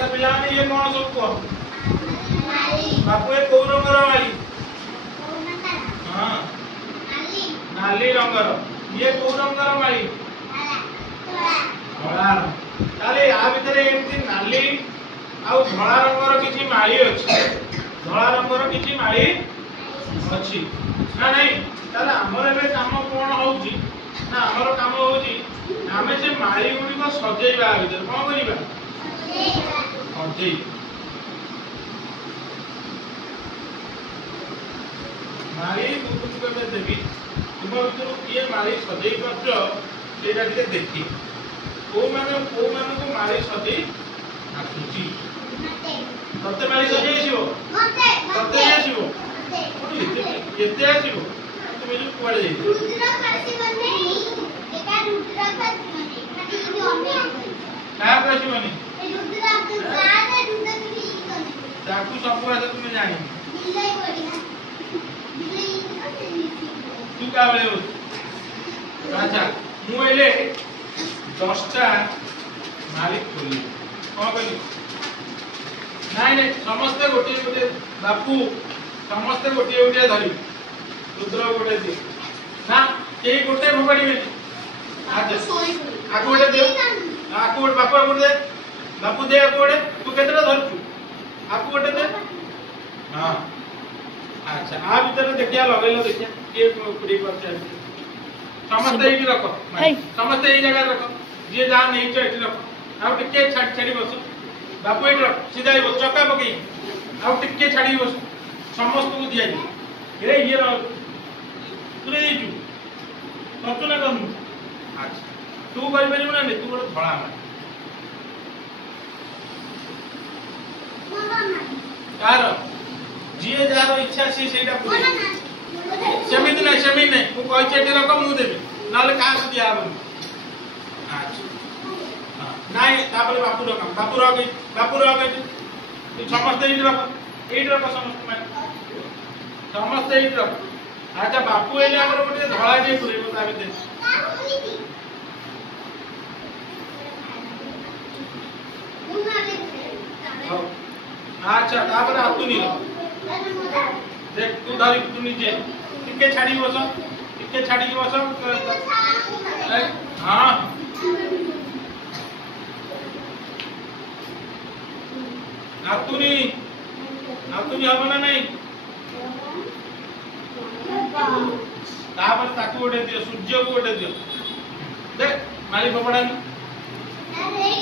अच्छा पिलाने ये कौन सब को बापू ये कोन रंगर माली हां नाली रंगर ये कोन रंगर माली धला ताले आ भितरे एमती नाली आ धला रंगर किछि माली अछि धला रंगर किछि माली अछि ना नहीं ताले हमर एबे काम कोन होउची ना हमर काम होउची आमे से माली गुडी को सजेइबा भितर कोन करिबा सजेइ माली तुमको मैं देबी तुम भितर किए माली सजेइ करछ सेटा टिके देखि को माने को माली सजेइ आसुची मते माली सजेइ आसीबो मते आसीबो केते आसीबो तुम जो कुआडे जाई रुद्र करसिबने एका रुद्र करसिबने खाली इने ओमे का करसिबने ए रुद्र सारे रुद्र की करने ताकू सब आसे तुम जानि बिल्लाई बढ़िया बिल्लाई तू का बळे हो अच्छा मु एले 10टा मालिक खोली कोन कहली नाइ नाइ समस्त गोटे गोटे बापू समस्त गोटे गोटे धरी रुद्र गोटे दे ना के गोटे भोगड़ी आज आ गोटे दे आ गोटे बापू गोटे दे बापू दे गोटे तू केतरा धरछु आ गोटे दे हां अच्छा आ भीतर देखिया लगैलो देखिया के कुड़ी करछ समस्त एही रखो समस्त एही जगह रखो जे जा नहीं छ एठी रखो आ टिके छाड़ी बस बापू एठी रख सीधा ही चक्का पकई आ टिके छाड़ी बस समस्त को दिया ए ये तुरे देजु करछु ना कम अच्छा तू करि परिबो ना तू गोटे धळा कार जिए जार इच्छा से सेटा पूरी सेमिति नहीं मु कहि चेटी रकम मु देबी नाले का को दिया हबन अच्छा नाही तापर बापू रक समस्त एई रक समस्त एई रक अच्छा बापू एले हमर गोटे धळा जे पुरेबो ता भीतर अच्छा तापर आतुनी देख तू धरी तू नीचे टिके छाड़ी बस हां नातुनी हबो ना नहीं तापर ताकू गोटे दियो सूर्य को गोटे दियो देख माली फपड़ा नहीं